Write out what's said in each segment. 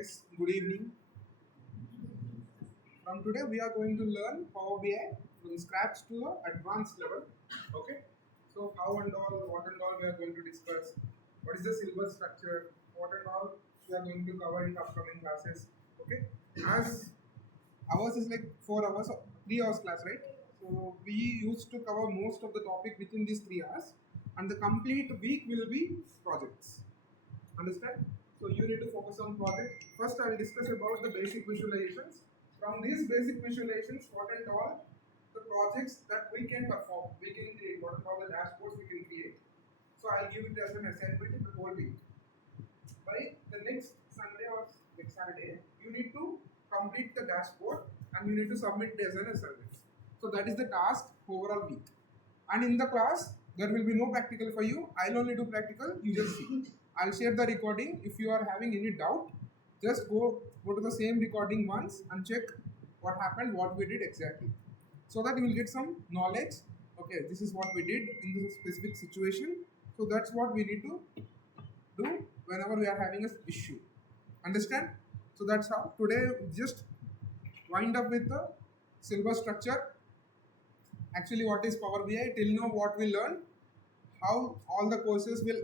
guys, good evening. From today we are going to learn Power BI from scratch to the advanced level. Okay. So how and all, what and all we are going to discuss. What is the syllabus structure? What and all we are going to cover in upcoming classes. Okay. As ours is like 4 hours, 3 hours class, right? So we used to cover most of the topic within these 3 hours, and the complete week will be projects. Understand? So you need to focus on project. First, I will discuss about the basic visualizations. From these basic visualizations, what and all the projects that we can perform, we can create. What and all the dashboards we can create. So I'll give it as an assignment in the whole week. By the next Sunday or next Saturday, you need to complete the dashboard and you need to submit it as an assignment. So that is the task overall week. And in the class, there will be no practical for you. I'll only do practical. You just see. I'll share the recording. If you are having any doubt, just go to the same recording once and check what happened, what we did exactly, so that you will get some knowledge. Okay, this is what we did in this specific situation. So that's what we need to do whenever we are having a issue. Understand? So that's how today just wind up with the syllabus structure. Actually, what is Power BI? Till now, what we learned, how all the courses will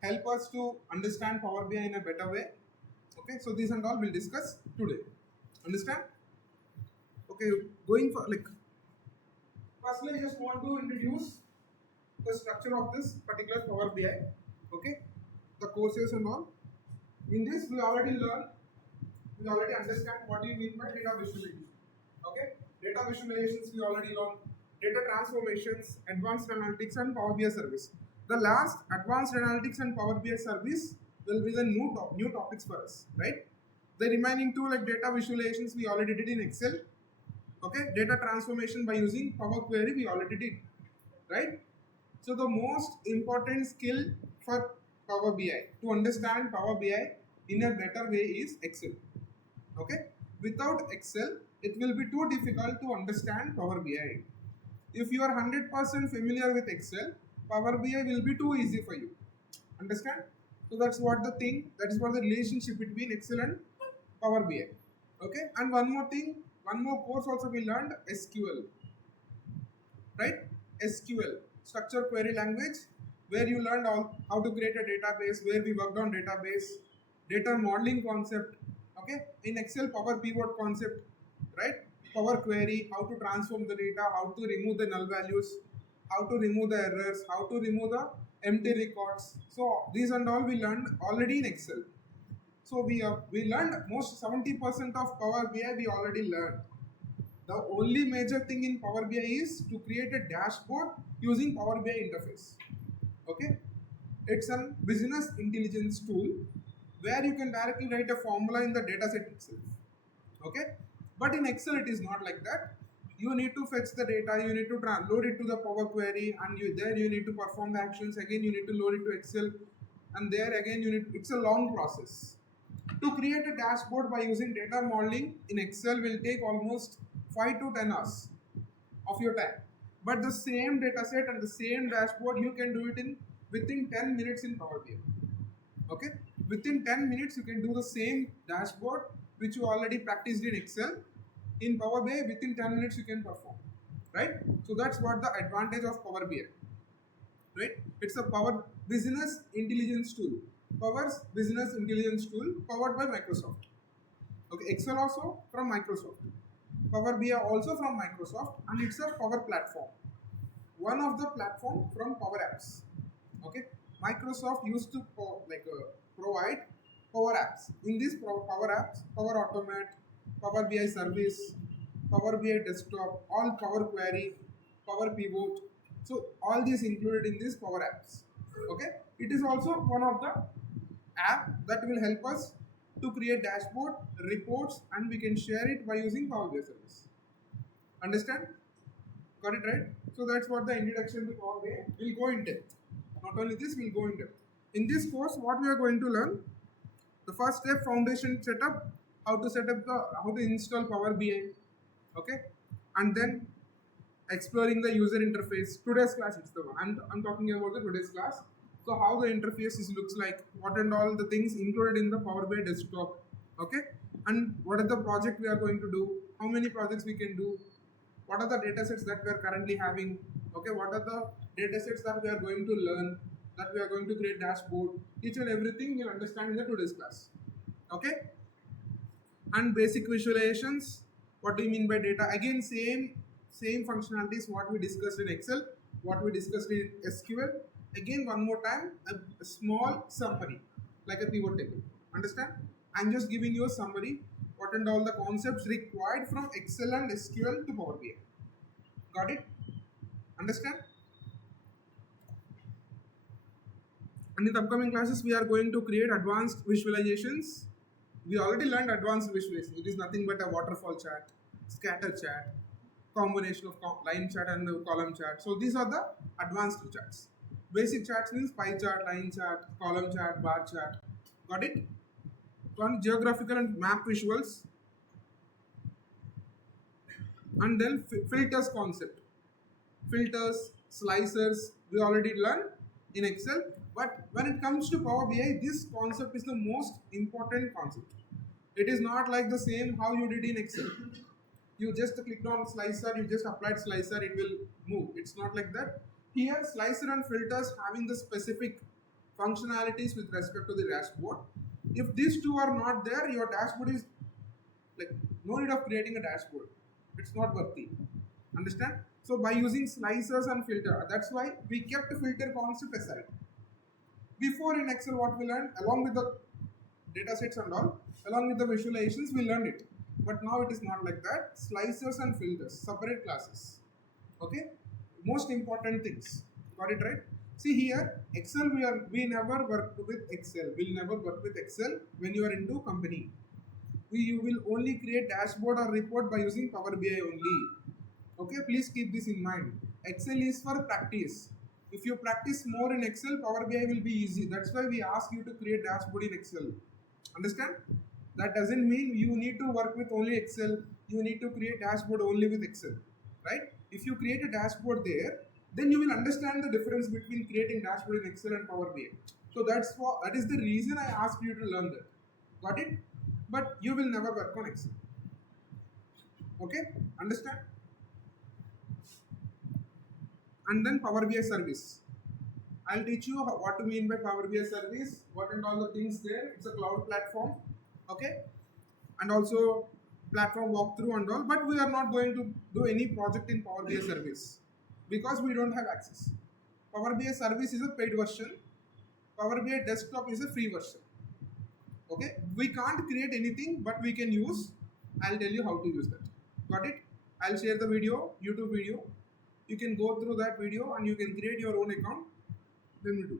help us to understand Power BI in a better way. Okay, so this and all we'll discuss today. Understand? Okay, going for like, firstly, I just want to introduce the structure of this particular Power BI. Okay, the courses and all. In this, we already learned, we already understand what you mean by data visualization. Okay, data visualizations we already learned. Data transformations, advanced analytics, and Power BI service. The last advanced analytics and Power BI service will be the new topics for us, right? The remaining two, like data visualizations, we already did in Excel. Okay, data transformation by using Power Query we already did, right? So the most important skill for Power BI, to understand Power BI in a better way, is Excel. Okay, without Excel, it will be too difficult to understand Power BI. If you are 100% familiar with Excel, Power BI will be too easy for you. Understand? So that's what the thing, that is what the relationship between Excel and Power BI. Okay, and one more thing, one more course also we learned, SQL. Right? SQL, structure query language, where you learned all how to create a database, where we worked on database, data modeling concept. Okay, in Excel, Power Pivot concept, right? Power Query, how to transform the data, how to remove the null values, how to remove the errors, how to remove the empty records. So these and all we learned already in Excel. So we learned most 70% of Power BI we already learned. The only major thing in Power BI is to create a dashboard using Power BI interface. Okay, it's a business intelligence tool where you can directly write a formula in the dataset itself. Okay, but in Excel it is not like that. You need to fetch the data, you need to load it to the Power Query, and there you need to perform the actions. Again, you need to load it to Excel, and there again you need. It's a long process. To create a dashboard by using data modeling in Excel will take almost 5 to 10 hours of your time. But the same data set and the same dashboard, you can do it in within 10 minutes in Power BI. Okay, within 10 minutes you can do the same dashboard which you already practiced in Excel. In Power BI, within 10 minutes you can perform, right? So that's what the advantage of Power BI, right? It's a power business intelligence tool. Power's business intelligence tool powered by Microsoft. Okay, Excel also from Microsoft. Power BI also from Microsoft, and it's a Power platform. One of the platform from Power Apps. Okay, Microsoft used to provide Power Apps. In this Power Apps, Power Automate, Power BI Service, Power BI Desktop, all Power Query, Power Pivot. So all these included in this Power Apps. Okay, it is also one of the app that will help us to create dashboard, reports, and we can share it by using Power BI Service. Understand? Got it right? So that's what the introduction to Power BI will go in depth. Not only this, we'll go in depth. In this course, what we are going to learn, the first step, foundation setup, how to set up how to install Power BI, okay, and then exploring the user interface. Today's class, it's the one I'm talking about the today's class. So how the interface looks like, what and all the things included in the Power BI desktop, Okay, and what is the project we are going to do, how many projects we can do, what are the data sets that we are currently having, okay, what are the data sets that we are going to learn, that we are going to create dashboard, each and everything you'll understand in the today's class. Okay, and basic visualizations, what do you mean by data, again same functionalities what we discussed in Excel, what we discussed in SQL, again one more time a small summary like a pivot table, understand, I'm just giving you a summary what and all the concepts required from Excel and SQL to Power BI. Got it? Understand? And in the upcoming classes, we are going to create advanced visualizations. We already learned advanced visualization. It is nothing but a waterfall chart, scatter chart, combination of line chart and column chart. So these are the advanced charts. Basic charts means pie chart, line chart, column chart, bar chart. Got it? On geographical and map visuals, and then filters concept. Filters, slicers, we already learned in Excel. But when it comes to Power BI, this concept is the most important concept. It is not like the same how you did in Excel. You just clicked on slicer, you just applied slicer, it will move. It's not like that. Here, slicer and filters having the specific functionalities with respect to the dashboard. If these two are not there, your dashboard is like no need of creating a dashboard. It's not worthy. Understand? So by using slicers and filter, that's why we kept filter concept aside. Before in Excel, what we learned along with the data sets and all, along with the visualizations, we learned it. But now it is not like that. Slicers and filters, separate classes. Okay? Most important things. Got it right? See here, Excel we never work with Excel. We'll never work with Excel when you are into company. You will only create dashboard or report by using Power BI only. Okay, please keep this in mind. Excel is for practice. If you practice more in Excel, Power BI will be easy. That's why we ask you to create dashboard in Excel. Understand? That doesn't mean you need to work with only Excel. You need to create dashboard only with Excel, right? If you create a dashboard there, then you will understand the difference between creating dashboard in Excel and Power BI. So that is the reason I asked you to learn that. Got it? But you will never work on Excel. Okay? Understand? And then Power BI service. I'll teach you what to mean by Power BI service, what and all the things there. It's a cloud platform, okay, and also platform walkthrough and all. But we are not going to do any project in Power BI service because we don't have access. Power BI service is a paid version. Power BI desktop is a free version. Okay, we can't create anything, but we can use. I'll tell you how to use that. Got it? I'll share the video, YouTube video. You can go through that video and you can create your own account. Then we do.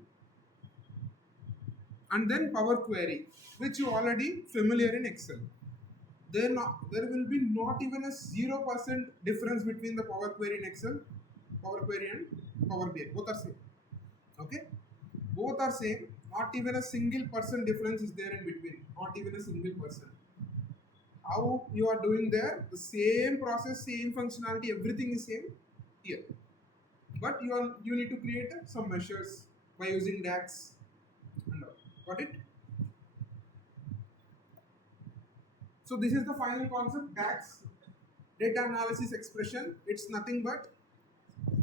And then Power Query, which you already familiar in Excel. There will be not even a 0% difference between the Power Query in Excel, Power Query and Power BI. Both are same. Okay? Both are same. Not even a single % difference is there in between. Not even a single %. How you are doing there? The same process, same functionality, everything is same here. But you need to create some measures by using DAX and all. Got it? So this is the final concept, DAX, data analysis expression. It's nothing but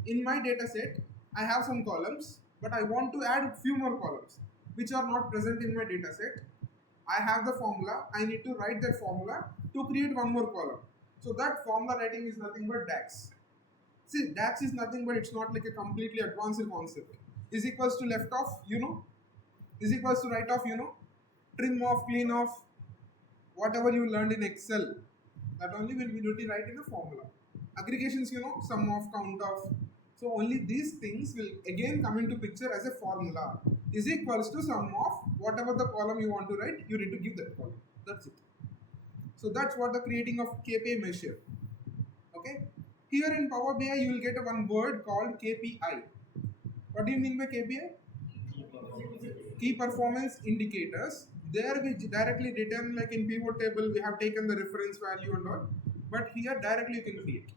in my data set, I have some columns, but I want to add a few more columns which are not present in my data set. I have the formula. I need to write that formula to create one more column. So that formula writing is nothing but DAX. See, DAX is nothing but it's not like a completely advanced concept. Is equals to left off, you know. Is equals to right off, you know. Trim off, clean off, whatever you learned in Excel. That only will be write in the formula. Aggregations, you know, sum of, count of. So only these things will again come into picture as a formula. Is equals to sum of whatever the column you want to write, you need to give that column. That's it. So that's what the creating of KPI measure. Okay. Here in Power BI, you will get one word called KPI. What do you mean by KPI? Key performance indicators. There we directly written like in pivot table, we have taken the reference value and all. But here directly you can create.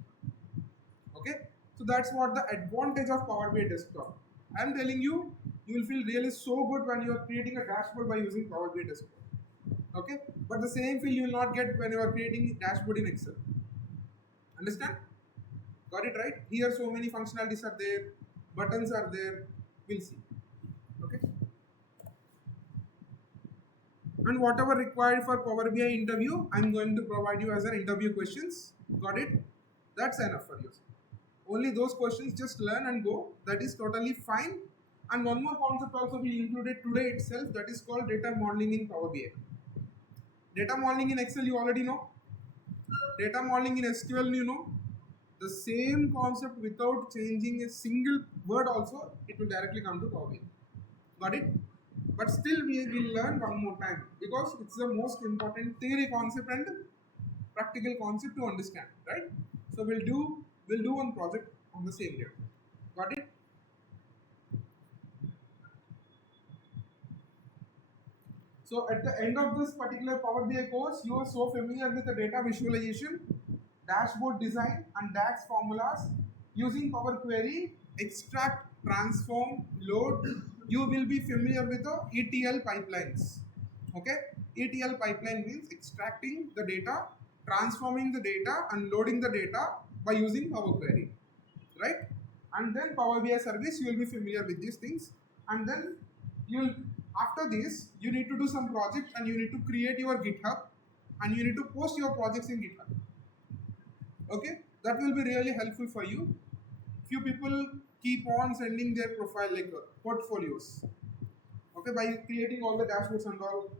Okay. So that's what the advantage of Power BI desktop. I am telling you, you will feel really so good when you are creating a dashboard by using Power BI desktop. Okay, but the same feel you will not get when you are creating dashboard in Excel. Understand? Got it right? Here so many functionalities are there, buttons are there. We'll see. Okay, and whatever required for Power BI interview, I'm going to provide you as an interview questions. Got it? That's enough for you. Only those questions, just learn and go. That is totally fine. And one more concept also we included today itself, that is called data modeling in Power BI. Data modeling in Excel you already know. Data modeling in SQL you know. The same concept without changing a single word also, it will directly come to Power BI. Got it? But still we will learn one more time because it's the most important theory concept and practical concept to understand, right? So we'll do one project on the same day. Got it? So at the end of this particular Power BI course, you are so familiar with the data visualization, dashboard design, and DAX formulas using Power Query, extract, transform, load. You will be familiar with the ETL pipelines. Okay? ETL pipeline means extracting the data, transforming the data, and loading the data by using Power Query. Right? And then Power BI service, you will be familiar with these things. And then you'll after this you need to do some project and you need to create your GitHub and you need to post your projects in GitHub. Okay, that will be really helpful for you. Few people keep on sending their profile like portfolios. Okay, by creating all the dashboards and all,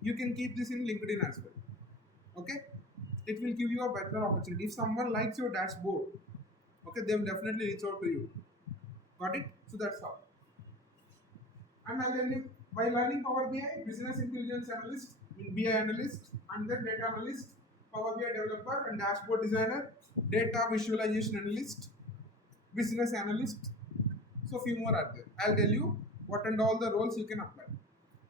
you can keep this in LinkedIn as well. Okay, it will give you a better opportunity. If someone likes your dashboard, okay, they will definitely reach out to you. Got it? So that's how. And I'll tell you, by learning Power BI, business intelligence analyst, BI analyst, and then data analyst, Power BI developer, and dashboard designer, data visualization analyst, business analyst. So few more are there. I'll tell you what and all the roles you can apply.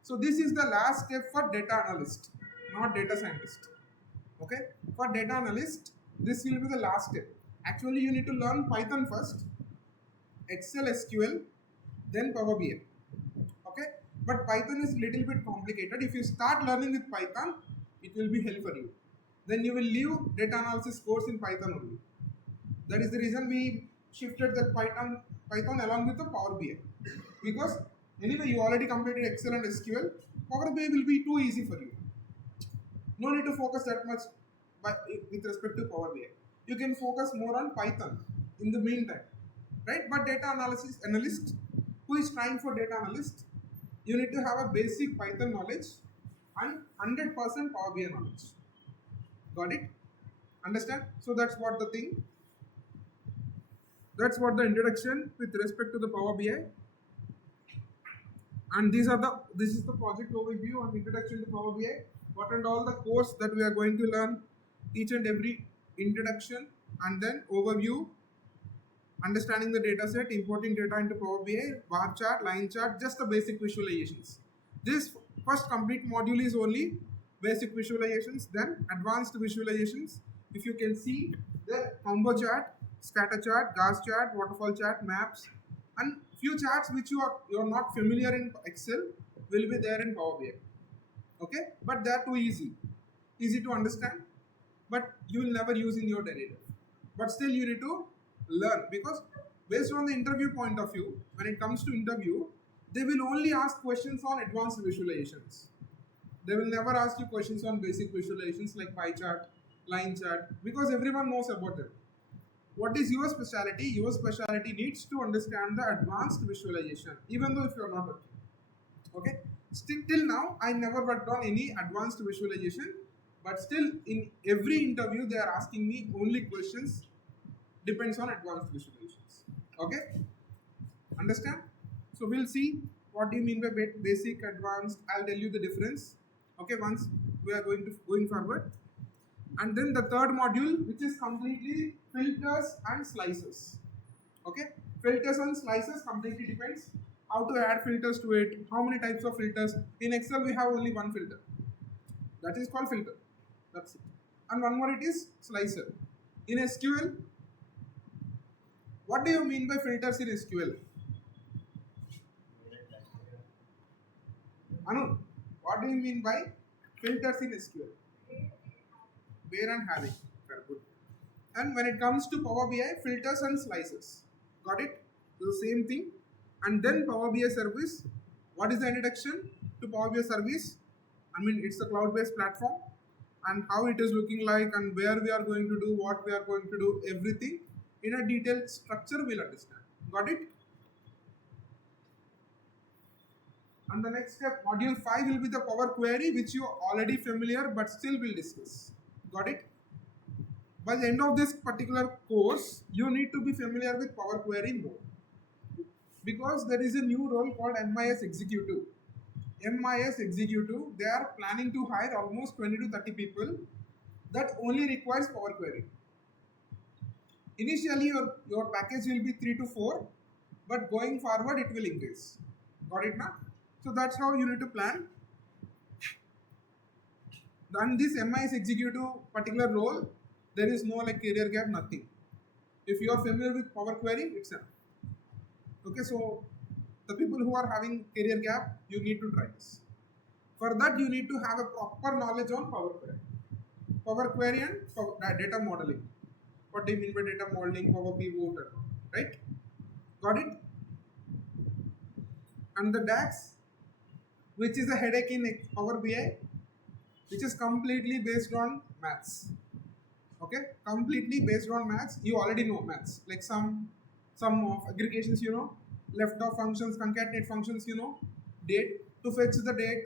So this is the last step for data analyst, not data scientist. Okay? For data analyst, this will be the last step. Actually, you need to learn Python first, Excel, SQL, then Power BI. Okay, but Python is little bit complicated. If you start learning with Python, it will be help for you. Then you will leave data analysis course in Python only. That is the reason we shifted that Python along with the Power BI, because anyway you already completed Excel and SQL. Power BI will be too easy for you. No need to focus that much with respect to Power BI. You can focus more on Python in the meantime, right? But data analysis analyst who is trying for data analyst, you need to have a basic Python knowledge and 100% Power BI knowledge. Got it? Understand? So that's what the thing. That's what the introduction with respect to the Power BI. And this is the project overview and introduction to Power BI. What and all the course that we are going to learn, each and every introduction, and then overview, understanding the data set, importing data into Power BI, bar chart, line chart, just the basic visualizations. This first complete module is only basic visualizations, then advanced visualizations. If you can see the combo chart, scatter chart, gas chart, waterfall chart, maps, and few charts which you are not familiar in Excel will be there in Power BI. Okay, but they are too easy to understand, but you will never use in your daily life. But still you need to learn, because based on the interview point of view, when it comes to interview, they will only ask questions on advanced visualizations. They will never ask you questions on basic visualizations like pie chart, line chart, because everyone knows about them. What is your specialty? Your specialty needs to understand the advanced visualization, even though if you are not working. Okay, still till now I never worked on any advanced visualization, but still in every interview they are asking me only questions depends on advanced visualizations. Okay, understand? So we'll see what do you mean by basic, advanced. I'll tell you the difference. Okay, once we are going forward. And then the third module, which is completely filters and slices. Okay, filters and slices completely depends how to add filters to it, how many types of filters. In Excel we have only one filter, that is called filter. That's it. And one more, it is slicer. In SQL, what do you mean by filters in SQL? Anu, what do you mean by Filters in SQL. Where and having. Very good. And when it comes to Power BI, filters and slices. Got it? So the same thing. And then Power BI service. What is the introduction to Power BI service? I mean, it's a cloud-based platform, and how it is looking like, and where we are going to do, what we are going to do, everything in a detailed structure we'll understand. Got it? And the next step, module 5 will be the Power Query, which you are already familiar, but still will discuss. Got it? By the end of this particular course, you need to be familiar with Power Query more, because there is a new role called MIS Executive. MIS Executive, they are planning to hire almost 20 to 30 people that only requires Power Query. Initially, your package will be 3 to 4, but going forward, it will increase. Got it now? So that's how you need to plan. Then this MIS Executive particular role, there is no like career gap, nothing. If you are familiar with Power Query, it's enough. Okay, so the people who are having career gap, you need to try this. For that, you need to have a proper knowledge on Power Query. Power Query and data modeling. What do you mean by data modeling, Power Pivot, right? Got it? And the DAX, which is a headache in Power BI, which is completely based on maths. Okay, completely based on maths. You already know maths, like some of aggregations, you know, left of functions, concatenate functions, you know, date to fetch the date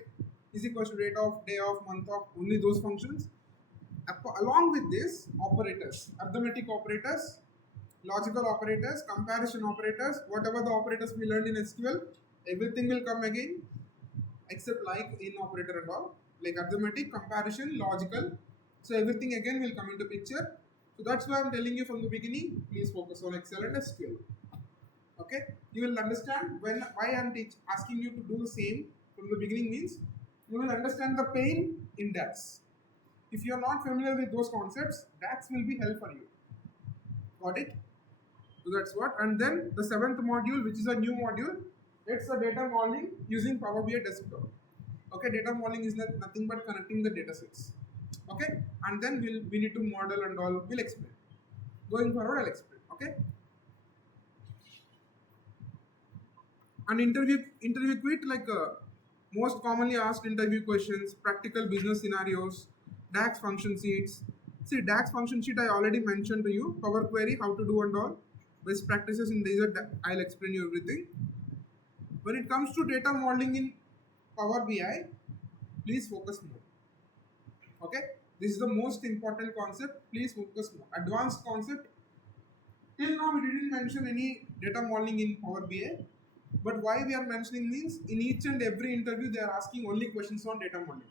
is equal to date of, day of, month of, only those functions. Along with this, operators, arithmetic operators, logical operators, comparison operators, whatever the operators we learned in SQL, everything will come again, except like in operator and all, like arithmetic, comparison, logical. So everything again will come into picture. So that's why I'm telling you from the beginning, please focus on Excel and SQL. Okay, you will understand why I'm asking you to do the same from the beginning means you will understand the pain in DAX. If you are not familiar with those concepts, DAX will be hell for you. Got it? So that's what. And then the 7th module, which is a new module, it's a data modeling using Power BI desktop. Okay, data modeling is nothing but connecting the data sets. Okay, and then we need to model and all. We'll explain. Going forward, I'll explain. Okay. And interview quit, like most commonly asked interview questions, practical business scenarios, DAX function sheets. See, DAX function sheet I already mentioned to you. Power Query, how to do and all. Best practices in these, I'll explain you everything. When it comes to data modeling in Power BI, please focus more. Okay, this is the most important concept. Please focus more. Advanced concept. Till now, we didn't mention any data modeling in Power BI. But why we are mentioning means in each and every interview they are asking only questions on data modeling.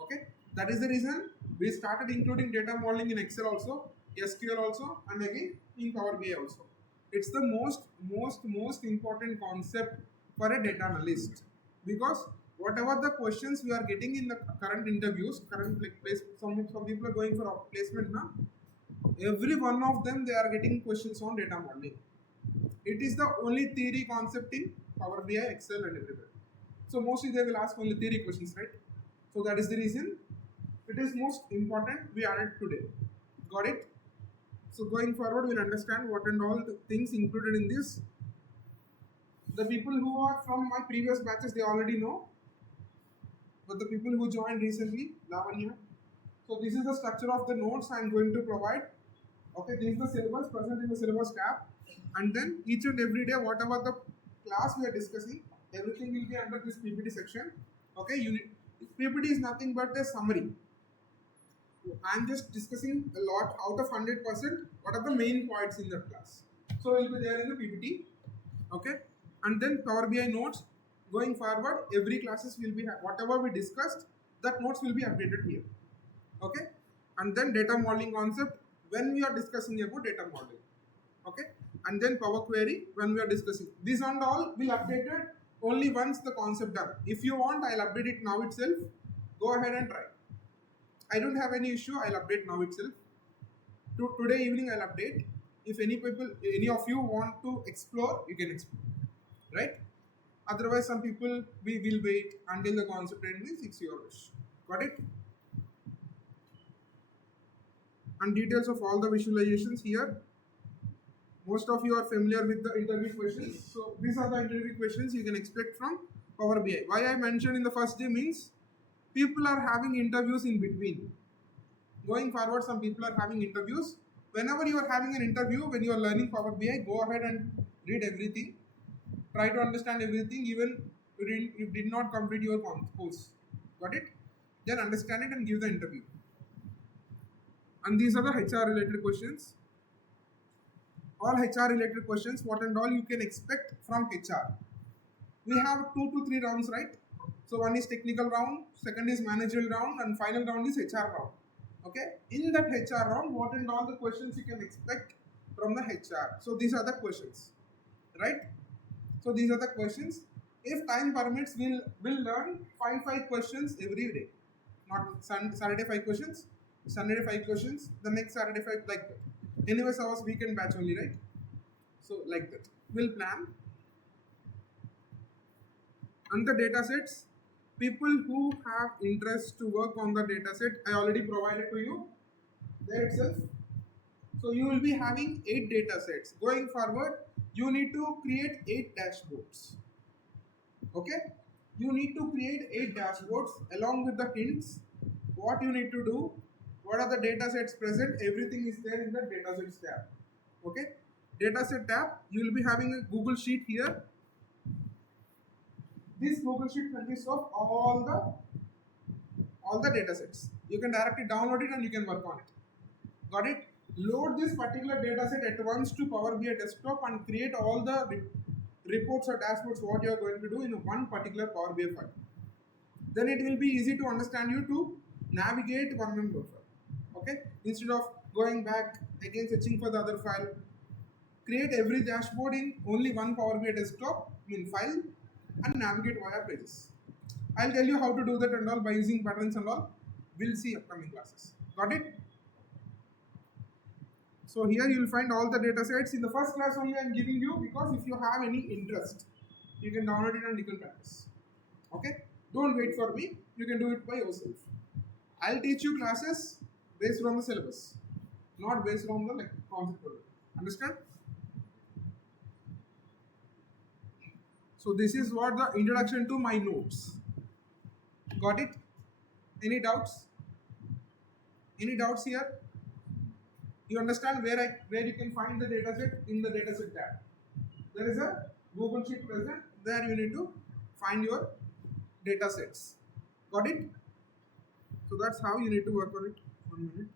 Okay, that is the reason we started including data modeling in Excel also, SQL also, and again in Power BI also. It's the most important concept for a data analyst, because whatever the questions we are getting in the current interviews, current like some people are going for placement now. Every one of them they are getting questions on data modeling. It is the only theory concept in Power BI, Excel, and everywhere. So mostly they will ask only theory questions, right? So that is the reason it is most important we added today. Got it? So going forward, we'll understand what and all the things included in this. The people who are from my previous batches, they already know. But the people who joined recently, Lavanya. So this is the structure of the notes I am going to provide. Okay, this is the syllabus present in the syllabus tab. And then each and every day, whatever the class we are discussing, everything will be under this PPT section. Okay, PPT is nothing but a summary. I'm just discussing a lot out of 100%. What are the main points in that class? So it will be there in the PPT. Okay, and then Power BI notes. Going forward, every classes will be whatever we discussed. That notes will be updated here. Okay, and then data modeling concept when we are discussing about data modeling. Okay, and then Power Query when we are discussing. This and all will update it only once the concept done. If you want, I'll update it now itself. Go ahead and try. I don't have any issue. I'll update now itself. Today evening I'll update. If any of you want to explore, you can explore. Right? Otherwise, some people we will wait until the concept ends. It's your wish. Got it? And details of all the visualizations here. Most of you are familiar with the interview questions. So these are the interview questions you can expect from Power BI. Why I mentioned in the first day means people are having interviews in between. Going forward, some people are having interviews. Whenever you are having an interview, when you are learning Power BI, go ahead and read everything. Try to understand everything, even you did not complete your course. Got it? Then understand it and give the interview. And these are the HR related questions. All HR related questions, what and all you can expect from HR. We have 2 to 3 rounds, right? So one is technical round, second is managerial round, and final round is HR round. Okay, in that HR round, what and all the questions you can expect from the HR. So these are the questions, right? So these are the questions. If time permits, we'll learn five questions every day. Not Saturday 5 questions, Sunday 5 questions, the next Saturday 5, like that. Anyways, ours weekend batch only, right? So like that. We'll plan. And the data sets, people who have interest to work on the data set, I already provided to you there itself. So you will be having 8 data sets. Going forward, you need to create 8 dashboards. Okay? You need to create 8 dashboards along with the hints. What you need to do, what are the data sets present, everything is there in the data sets tab. Okay? Data set tab, you will be having a Google Sheet here. This Google Sheet consists of all the data sets. You can directly download it and you can work on it. Got it? Load this particular data set at once to Power BI desktop and create all the reports or dashboards what you are going to do in one particular Power BI file. Then it will be easy to understand you to navigate one member file. Okay? Instead of going back again searching for the other file, create every dashboard in only one Power BI desktop file and navigate via pages. I'll tell you how to do that and all by using patterns and all. We'll see upcoming classes. Got it? So here you will find all the data sets. In the first class only I am giving you, because if you have any interest, you can download it and you can practice. Okay? Don't wait for me. You can do it by yourself. I'll teach you classes based on the syllabus, not based on the concept. Understand? So this is what the introduction to my notes. Got it? Any doubts? Any doubts here? You understand where you can find the dataset in the dataset tab. There is a Google Sheet present. There you need to find your datasets. Got it? So that's how you need to work on it. 1 minute.